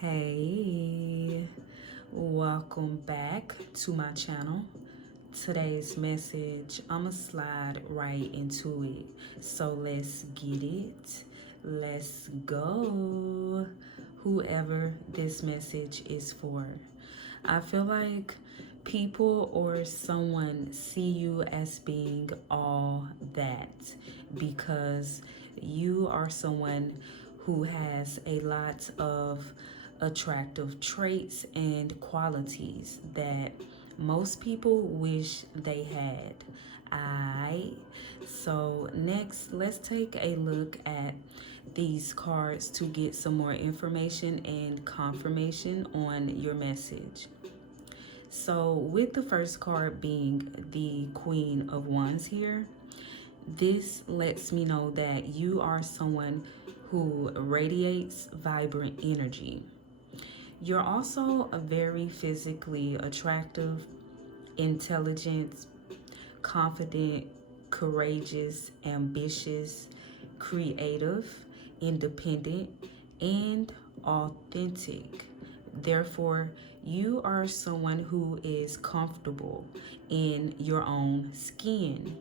Hey, welcome back to my channel. Today's message, I'ma slide right into it. So let's get it. Let's go. Whoever this message is for. I feel like people or someone see you as being all that because you are someone who has a lot of attractive traits and qualities that most people wish they had. So next, let's take a look at these cards to get some more information and confirmation on your message. So with the first card being the Queen of Wands here, this lets me know that you are someone who radiates vibrant energy. You're also a very physically attractive, intelligent, confident, courageous, ambitious, creative, independent, and authentic. Therefore, you are someone who is comfortable in your own skin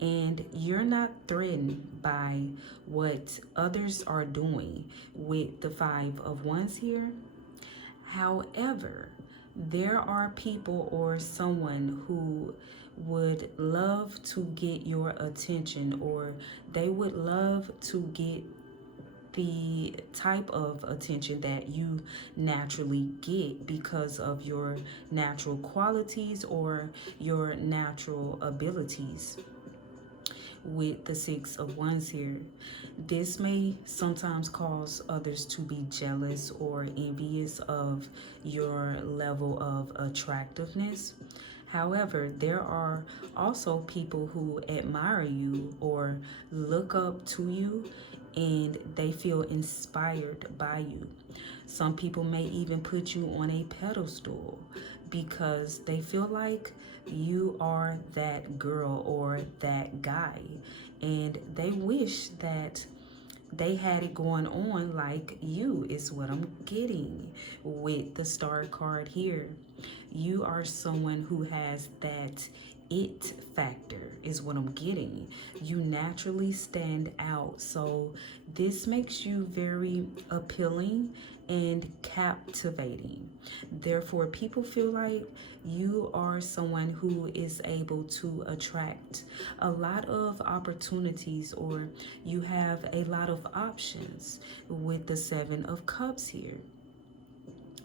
and you're not threatened by what others are doing with the Five of Wands here. However, there are people or someone who would love to get your attention, or they would love to get the type of attention that you naturally get because of your natural qualities or your natural abilities. With the Six of Wands here, this may sometimes cause others to be jealous or envious of your level of attractiveness. However, there are also people who admire you or look up to you and they feel inspired by you. Some people may even put you on a pedestal because they feel like you are that girl or that guy, and they wish that they had it going on like you, is what I'm getting with the Star card here. You are someone who has that it factor, is what I'm getting. You naturally stand out, so this makes you very appealing and captivating. Therefore, people feel like you are someone who is able to attract a lot of opportunities, or you have a lot of options with the Seven of Cups here.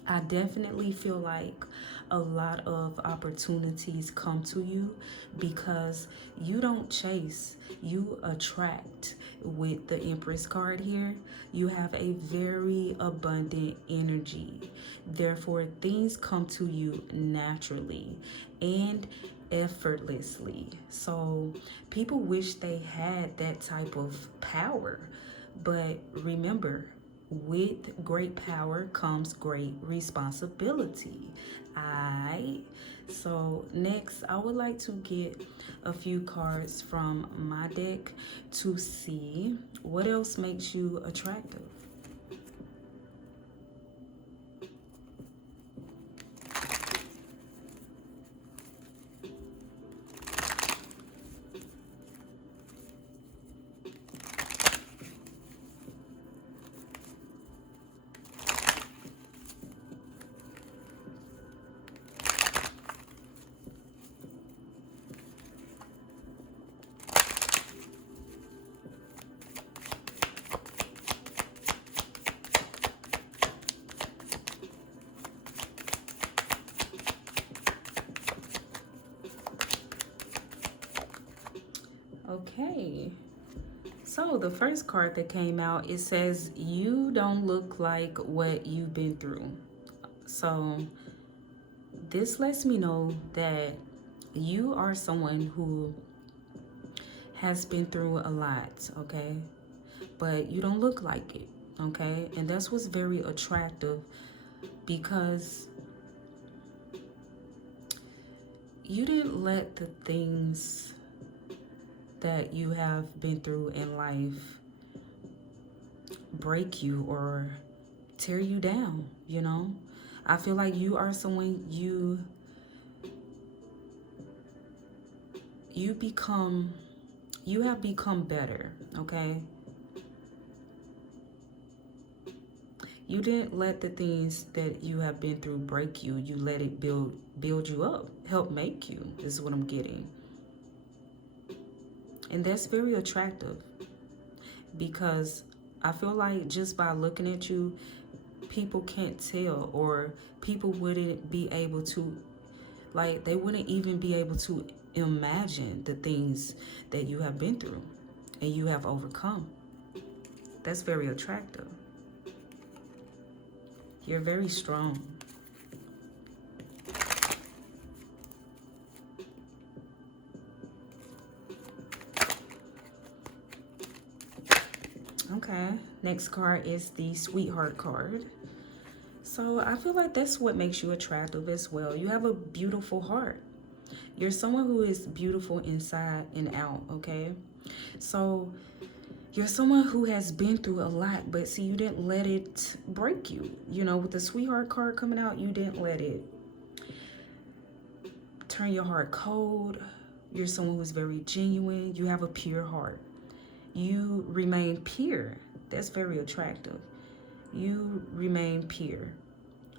I definitely feel like a lot of opportunities come to you because you don't chase, you attract. With the Empress card here, you have a very abundant energy. Therefore, things come to you naturally and effortlessly. So people wish they had that type of power. But remember, with great power comes great responsibility. So next, I would like to get a few cards from my deck to see what else makes you attractive. Okay. So the first card that came out, it says you don't look like what you've been through. So this lets me know that you are someone who has been through a lot, okay? But you don't look like it, okay? And that's what's very attractive because you didn't let the things that you have been through in life break you or tear you down, you know. I feel like you are someone you have become better, okay? You didn't let the things that you have been through break you. You let it build you up, help make you, is what I'm getting. And that's very attractive, because I feel like just by looking at you, people can't tell, or people wouldn't be able to, like, they wouldn't even be able to imagine the things that you have been through and you have overcome. That's very attractive. You're very strong. Okay, next card is the Sweetheart card. So I feel like that's what makes you attractive as well. You have a beautiful heart. You're someone who is beautiful inside and out, okay? So you're someone who has been through a lot, but see, you didn't let it break you. You know, with the Sweetheart card coming out, you didn't let it turn your heart cold. You're someone who's very genuine. You have a pure heart. You remain pure. That's very attractive. You remain pure,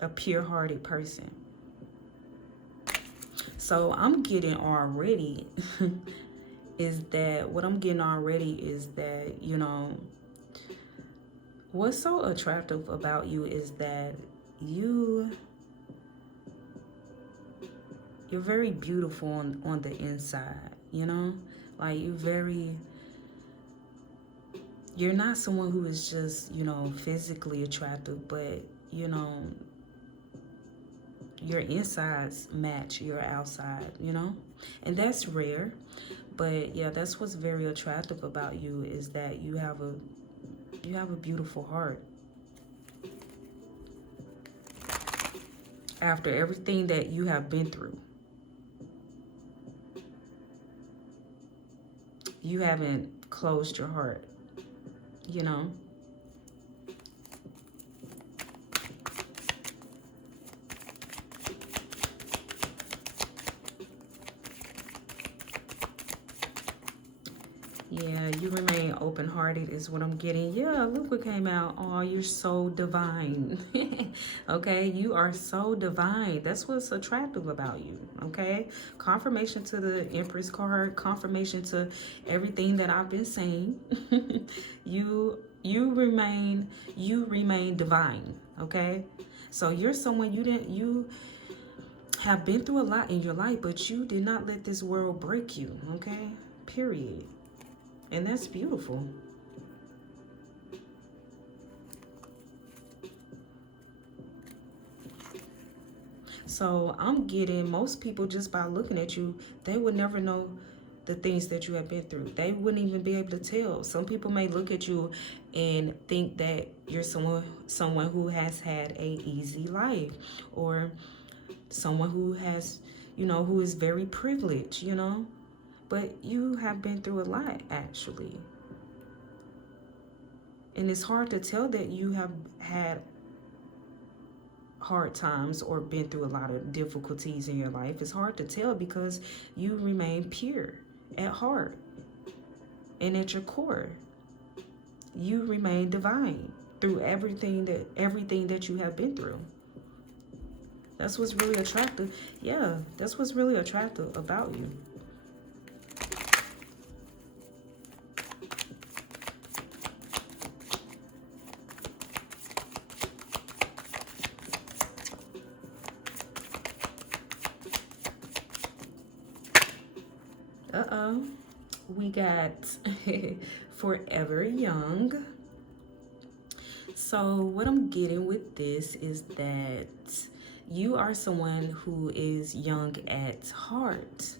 a pure-hearted person. So I'm getting already is that what I'm getting already is that, you know, what's so attractive about you is that you're very beautiful on the inside, you know? Like you're not someone who is just, you know, physically attractive, but, you know, your insides match your outside, you know? And that's rare. But yeah, that's what's very attractive about you, is that you have a beautiful heart. After everything that you have been through, you haven't closed your heart, you know? Yeah, you remain open-hearted is what I'm getting. Yeah, look what came out. Oh, you're so divine. Okay, you are so divine. That's what's attractive about you, okay? Confirmation to the Empress card, confirmation to everything that I've been saying. You remain divine, okay? So you're someone you have been through a lot in your life, but you did not let this world break you, okay? Period. And that's beautiful. So I'm getting, most people, just by looking at you, they would never know the things that you have been through. They wouldn't even be able to tell. Some people may look at you and think that you're someone who has had a easy life, or someone who has, you know, who is very privileged, you know. But you have been through a lot, actually. And it's hard to tell that you have had hard times or been through a lot of difficulties in your life. It's hard to tell because you remain pure at heart and at your core. You remain divine through everything that you have been through. That's what's really attractive. Yeah, that's what's really attractive about you. Uh-oh. We got Forever Young. So what I'm getting with this is that you are someone who is young at heart.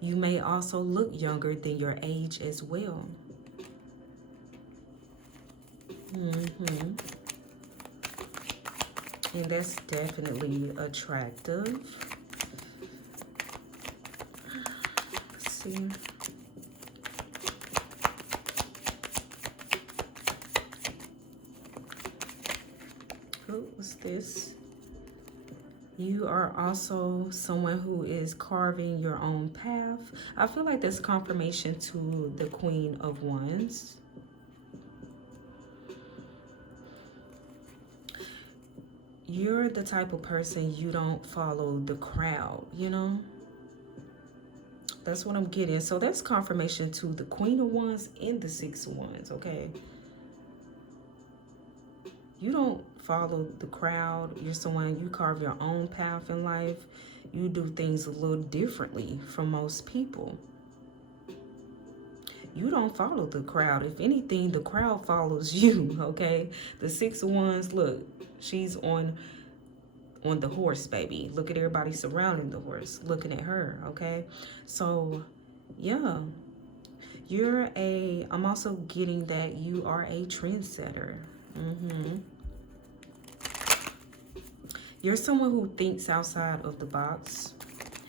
You may also look younger than your age as well. And that's definitely attractive. Let's see. What's this? You are also someone who is carving your own path. I feel like that's confirmation to the Queen of Wands. You're the type of person, you don't follow the crowd, you know? That's what I'm getting. So that's confirmation to the Queen of Wands and the Six of Wands, okay? You don't follow the crowd. You're someone, you carve your own path in life. You do things a little differently from most people. You don't follow the crowd. If anything, the crowd follows you, okay? The Six of Wands, look, she's on the horse, baby. Look at everybody surrounding the horse, looking at her, okay? So, yeah. I'm also getting that you are a trendsetter. You're someone who thinks outside of the box,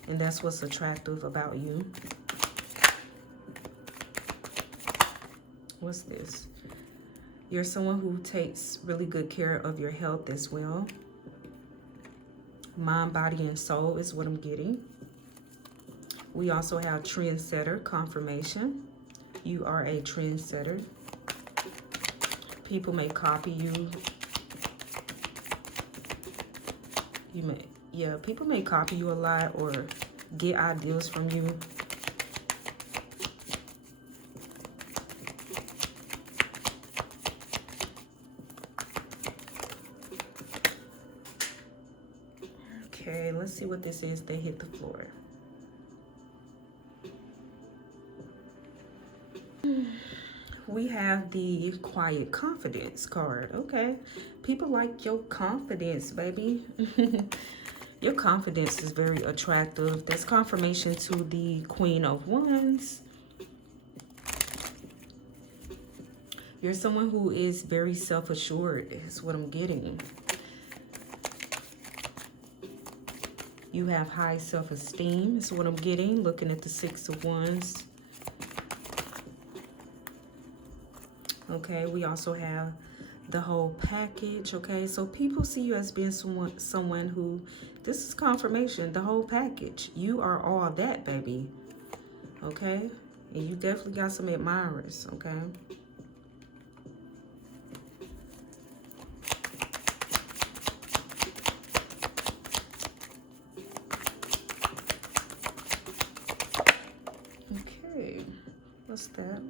and that's what's attractive about you. What's this? You're someone who takes really good care of your health as well. Mind, body, and soul is what I'm getting. We also have trendsetter confirmation. You are a trendsetter. People may copy you. People may copy you a lot or get ideas from you. Okay, let's see what this is. They hit the floor. We have the quiet confidence card. Okay, people like your confidence, baby. Your confidence is very attractive. That's confirmation to the Queen of Wands. You're someone who is very self-assured, is what I'm getting. You have high self-esteem, is what I'm getting, looking at the Six of Wands. Okay, we also have the whole package, okay? So people see you as being someone who, this is confirmation, the whole package. You are all that, baby, okay? And you definitely got some admirers, okay? Okay, what's that?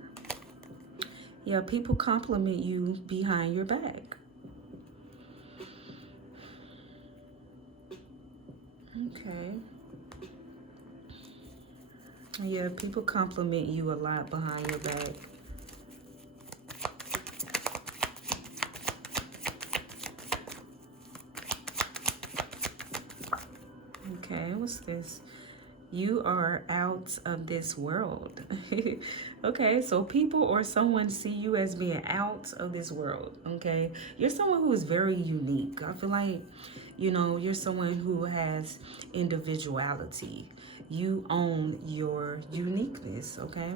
Yeah, people compliment you behind your back. Okay. Yeah, people compliment you a lot behind your back. Okay, what's this? You are out of this world. Okay, so people or someone see you as being out of this world, okay? You're someone who is very unique. I feel like, you know, you're someone who has individuality. You own your uniqueness, okay?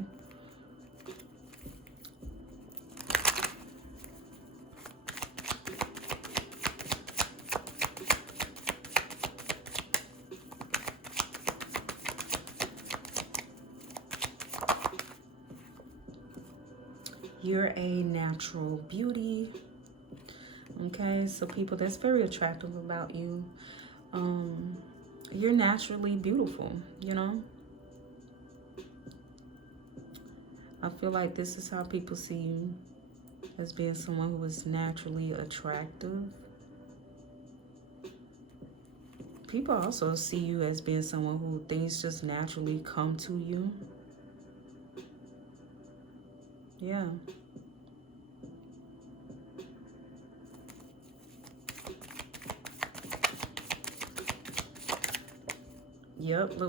You're a natural beauty. Okay, so people, that's very attractive about you. You're naturally beautiful, you know? I feel like this is how people see you, as being someone who is naturally attractive. People also see you as being someone who things just naturally come to you. Yeah. Yep,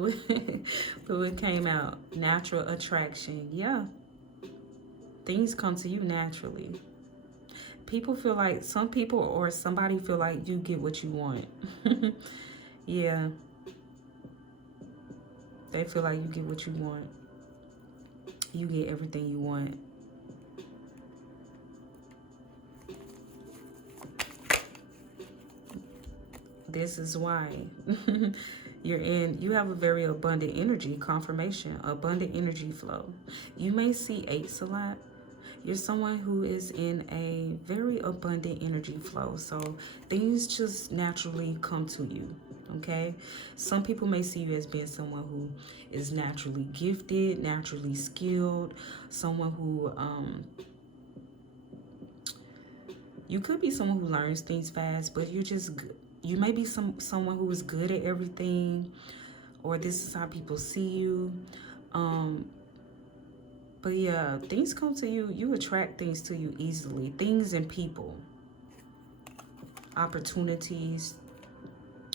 Louis came out. Natural attraction. Yeah. Things come to you naturally. People feel like, some people or somebody feel like you get what you want. Yeah. They feel like you get what you want. You get everything you want. This is why you have a very abundant energy, confirmation, abundant energy flow. You may see eights a lot. You're someone who is in a very abundant energy flow. So things just naturally come to you. Okay. Some people may see you as being someone who is naturally gifted, naturally skilled, someone who, you could be someone who learns things fast, but you may be someone who is good at everything, or this is how people see you. But yeah, things come to you. You attract things to you easily. Things and people, opportunities.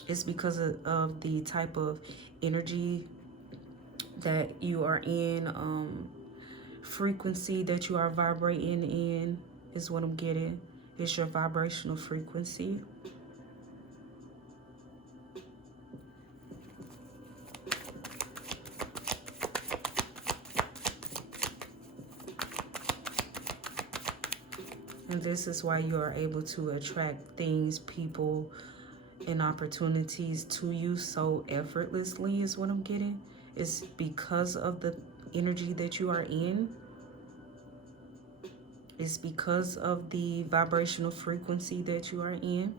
It's because of the type of energy that you are in, frequency that you are vibrating in is what I'm getting. It's your vibrational frequency. And this is why you are able to attract things, people, and opportunities to you so effortlessly is what I'm getting. It's because of the energy that you are in. It's because of the vibrational frequency that you are in.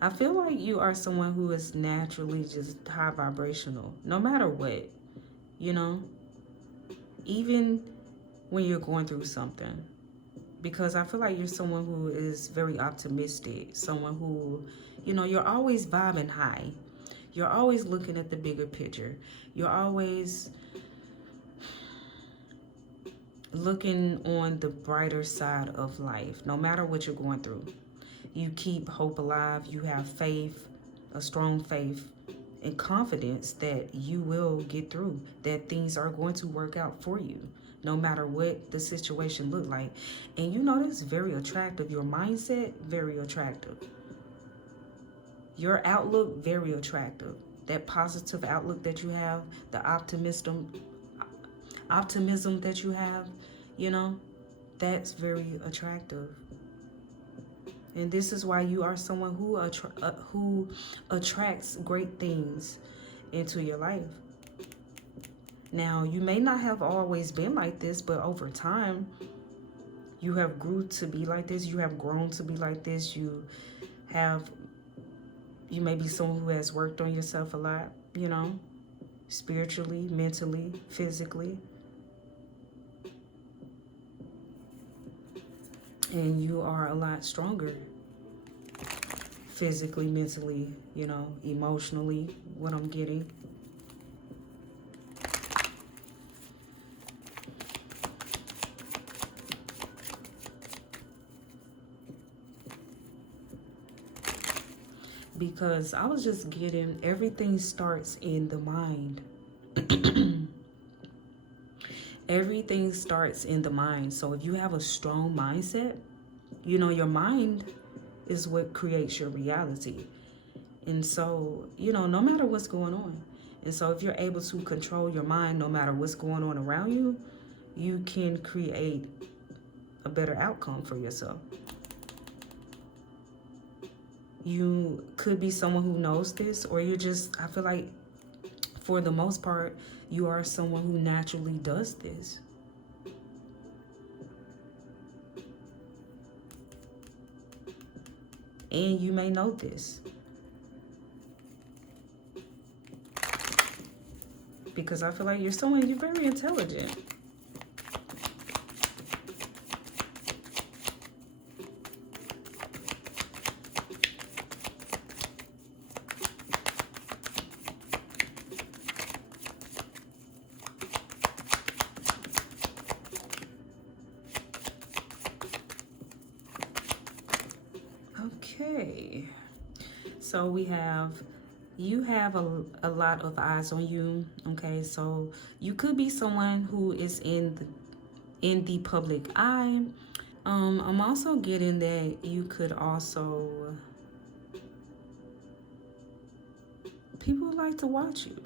I feel like you are someone who is naturally just high vibrational, no matter what, you know, even when you're going through something. Because I feel like you're someone who is very optimistic, someone who, you know, you're always vibing high. You're always looking at the bigger picture. You're always looking on the brighter side of life, no matter what you're going through. You keep hope alive. You have faith, a strong faith and confidence that you will get through, that things are going to work out for you, no matter what the situation look like. And you know, that's very attractive. Your mindset, very attractive. Your outlook, very attractive. That positive outlook that you have, the optimism that you have, you know, that's very attractive. And this is why you are someone who attracts great things into your life. Now, you may not have always been like this, but over time, you have grew to be like this. You have grown to be like this. You may be someone who has worked on yourself a lot, you know, spiritually, mentally, physically. And you are a lot stronger physically, mentally, you know, emotionally, what I'm getting. Because I was just getting, everything starts in the mind. Everything starts in the mind. So if you have a strong mindset, you know, your mind is what creates your reality. And so, you know, no matter what's going on. And so if you're able to control your mind, no matter what's going on around you, you can create a better outcome for yourself. You could be someone who knows this, or you're just, I feel like for the most part, you are someone who naturally does this. And you may know this. Because I feel like you're someone, you're very intelligent. Okay, so you have a lot of eyes on you. Okay, so you could be someone who is in the public eye. I'm also getting that you could also, people like to watch you.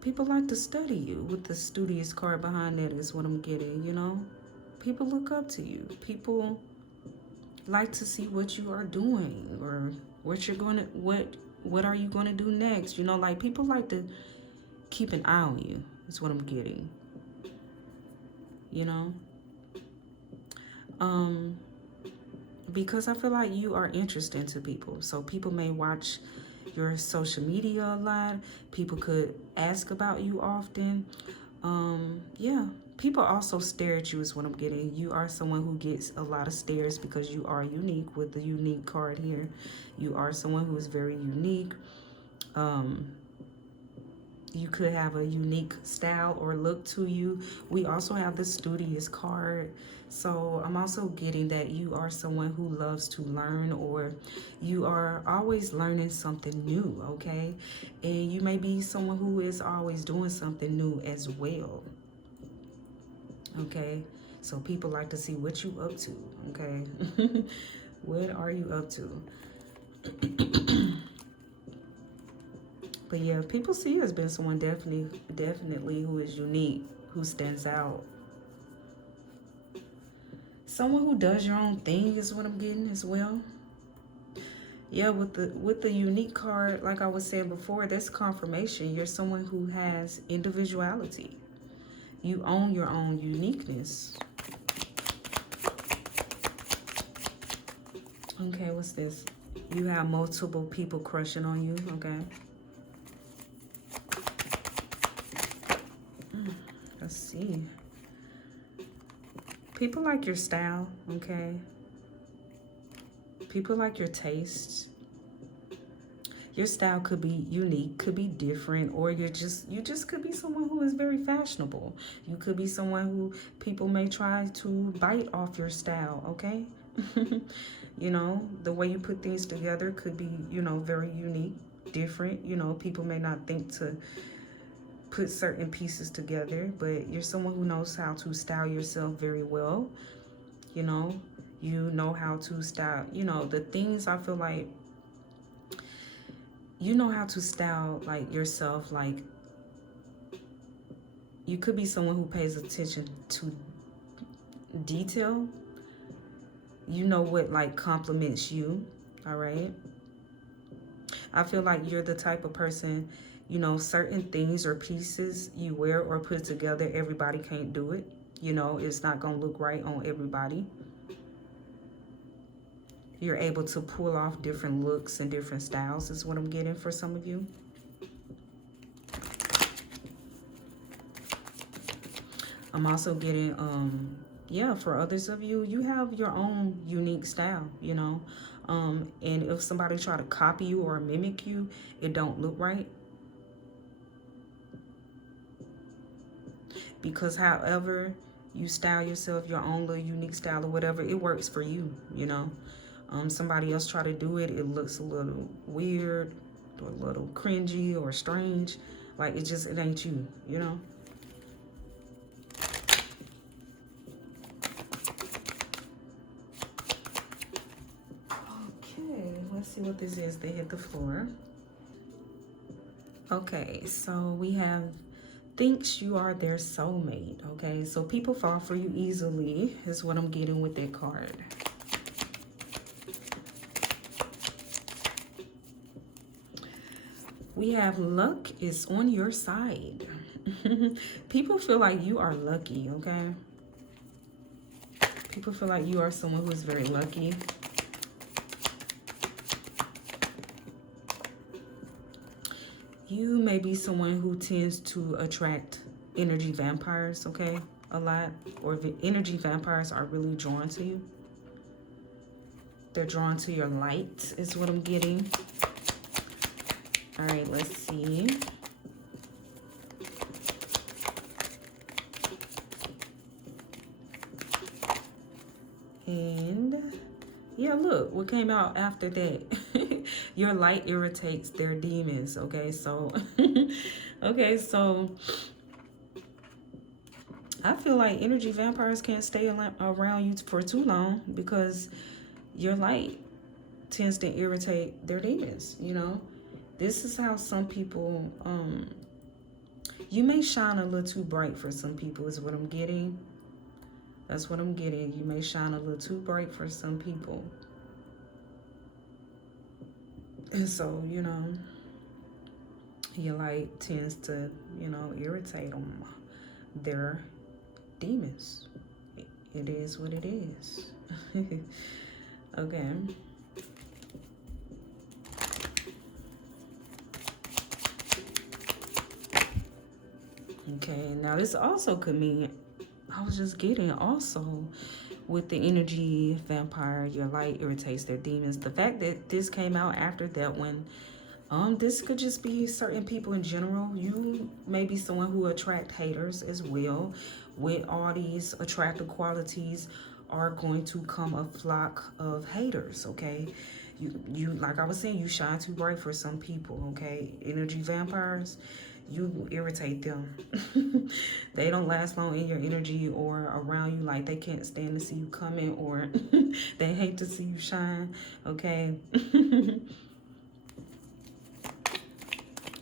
People like to study you. With the studious card behind that is what I'm getting, you know. People look up to you. People like to see what you are doing, or what are you going to do next. You know, like people like to keep an eye on you is what I'm getting, you know. um because I feel like you are interesting to people, so people may watch your social media a lot. People could ask about you often. Yeah, people also stare at you is what I'm getting. You are someone who gets a lot of stares because you are unique with the unique card here. You are someone who is very unique. um you could have a unique style or look to you. We also have the studious card. So I'm also getting that you are someone who loves to learn, or you are always learning something new, okay? And you may be someone who is always doing something new as well, okay? So people like to see what you up to, okay? What are you up to? But yeah, people see you as being someone definitely who is unique, who stands out. Someone who does your own thing is what I'm getting as well. Yeah, with the unique card, like I was saying before, that's confirmation. You're someone who has individuality. You own your own uniqueness. Okay, what's this? You have multiple people crushing on you, okay? Let's see. People like your style, okay? People like your tastes. Your style could be unique, could be different, or you just could be someone who is very fashionable. You could be someone who people may try to bite off your style, okay? You know, the way you put things together could be, you know, very unique, different. You know, people may not think to put certain pieces together, but you're someone who knows how to style yourself very well. You know how to style, you know, the things. I feel like you know how to style like yourself. Like you could be someone who pays attention to detail. You know what like compliments you, all right? I feel like you're the type of person, you know, certain things or pieces you wear or put together, everybody can't do it. You know, it's not gonna look right on everybody. You're able to pull off different looks and different styles is what I'm getting for some of you. I'm also getting, yeah, for others of you, you have your own unique style, you know. And if somebody try to copy you or mimic you, it don't look right. Because however you style yourself, your own little unique style or whatever, it works for you, you know. Somebody else try to do it, it looks a little weird or a little cringy or strange. Like it ain't you, you know. Okay, let's see what this is. They hit the floor. Okay, so we have thinks you are their soulmate. Okay, so people fall for you easily is what I'm getting with that card. We have luck is on your side. People feel like you are lucky, okay? People feel like you are someone who is very lucky. You may be someone who tends to attract energy vampires, okay? A lot. Or energy vampires are really drawn to you. They're drawn to your light is what I'm getting. All right, let's see. And yeah, look, what came out after that? Your light irritates their demons, okay? So, okay, so I feel like energy vampires can't stay around you for too long because your light tends to irritate their demons, you know? This is how some people, you may shine a little too bright for some people is what I'm getting. That's what I'm getting. You may shine a little too bright for some people. And so, you know, your light tends to, you know, irritate them. They're demons. It is what it is. Okay. Okay, now this also could mean, I was just getting also with the energy vampire, your light irritates their demons. The fact that this came out after that one, this could just be certain people in general. You may be someone who attract haters as well. With all these attractive qualities are going to come a flock of haters, okay? You like I was saying, you shine too bright for some people, okay? Energy vampires, you irritate them. They don't last long in your energy or around you. Like, they can't stand to see you coming, or they hate to see you shine, okay?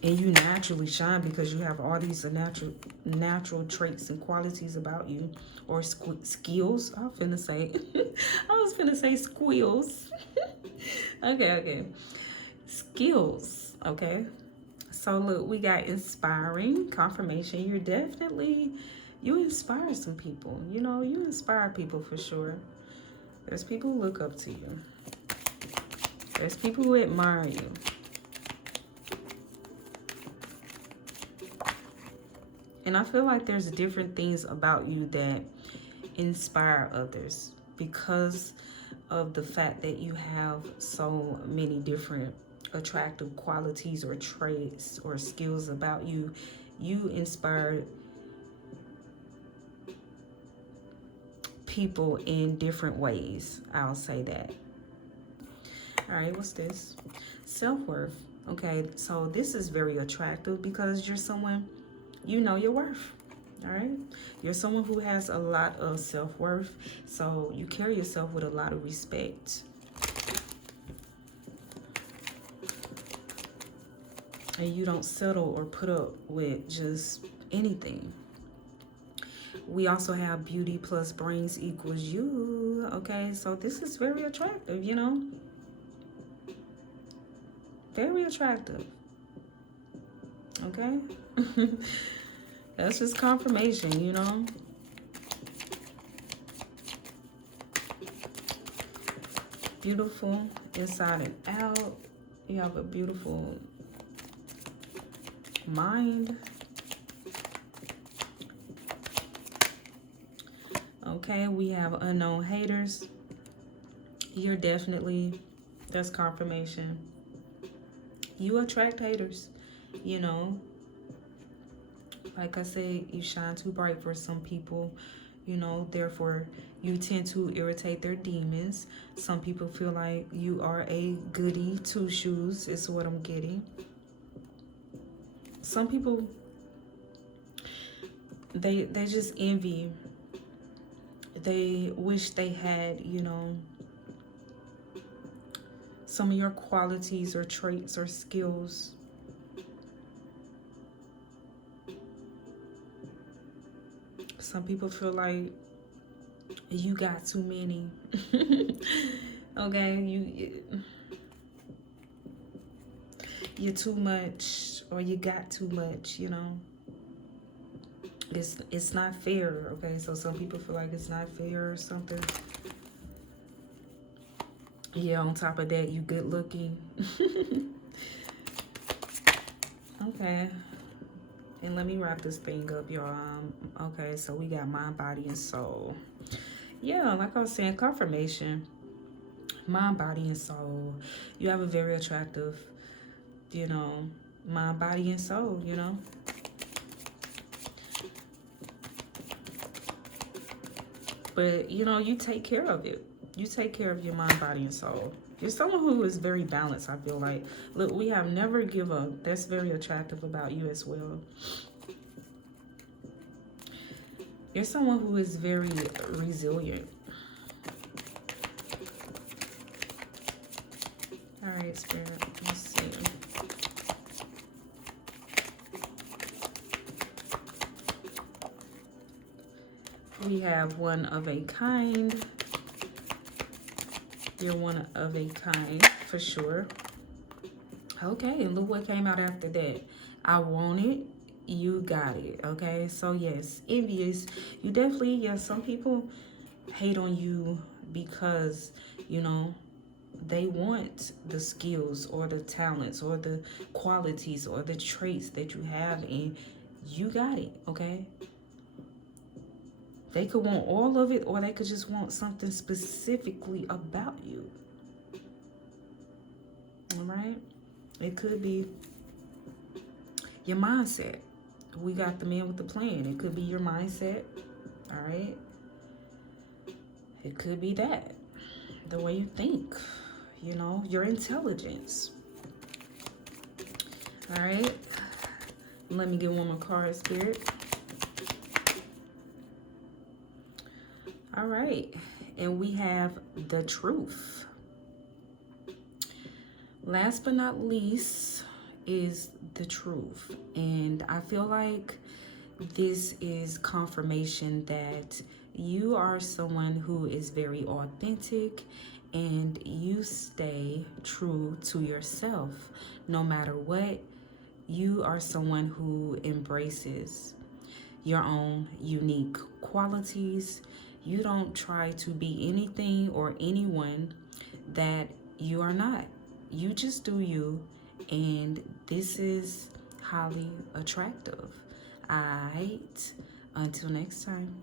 And you naturally shine because you have all these natural traits and qualities about you, or skills. I was finna say squeals. Okay. Skills, okay? So look, we got inspiring, confirmation. You inspire some people. You know, you inspire people for sure. There's people who look up to you. There's people who admire you. And I feel like there's different things about you that inspire others because of the fact that you have so many different attractive qualities or traits or skills about you. You inspire people in different ways. I'll say that. All right, what's this? Self-worth. Okay, so this is very attractive because you're someone, you know your worth. All right, you're someone who has a lot of self-worth, so you carry yourself with a lot of respect. And you don't settle or put up with just anything. We also have beauty plus brains equals you. Okay, so this is very attractive, you know. Very attractive. Okay. That's just confirmation, you know. Beautiful inside and out. You have a beautiful mind. Okay, we have unknown haters. You're definitely, that's confirmation. You attract haters, you know. Like I said, you shine too bright for some people, you know, therefore you tend to irritate their demons. Some people feel like you are a goody two shoes, is what I'm getting. Some people, they just envy. They wish they had, you know, some of your qualities or traits or skills. Some people feel like you got too many. Okay, you're too much, or you got too much, you know. It's not fair, okay? So some people feel like it's not fair or something. Yeah, on top of that, you good looking. Okay. And let me wrap this thing up, y'all. Okay, so we got mind, body, and soul. Yeah, like I was saying, confirmation. Mind, body, and soul. You have a very attractive, you know, mind, body, and soul, you know. But, you know, you take care of it. You take care of your mind, body, and soul. You're someone who is very balanced, I feel like. Look, we have never give up. That's very attractive about you as well. You're someone who is very resilient. All right, Spirit, let's see. We have one of a kind. You're one of a kind for sure. Okay, and look what came out after that. I want it, you got it. Okay, so yes, envious. You definitely, yeah, some people hate on you because, you know, they want the skills or the talents or the qualities or the traits that you have, and you got it. Okay, they could want all of it, or they could just want something specifically about you. All right, it could be your mindset. We got the man with the plan. It could be your mindset. All right, it could be that, the way you think, you know, your intelligence. All right, let me get one more card, Spirit. All right, and we have the truth. Last but not least is the truth. And I feel like this is confirmation that you are someone who is very authentic and you stay true to yourself no matter what. You are someone who embraces your own unique qualities. You don't try to be anything or anyone that you are not. You just do you, and this is highly attractive. Alright, until next time.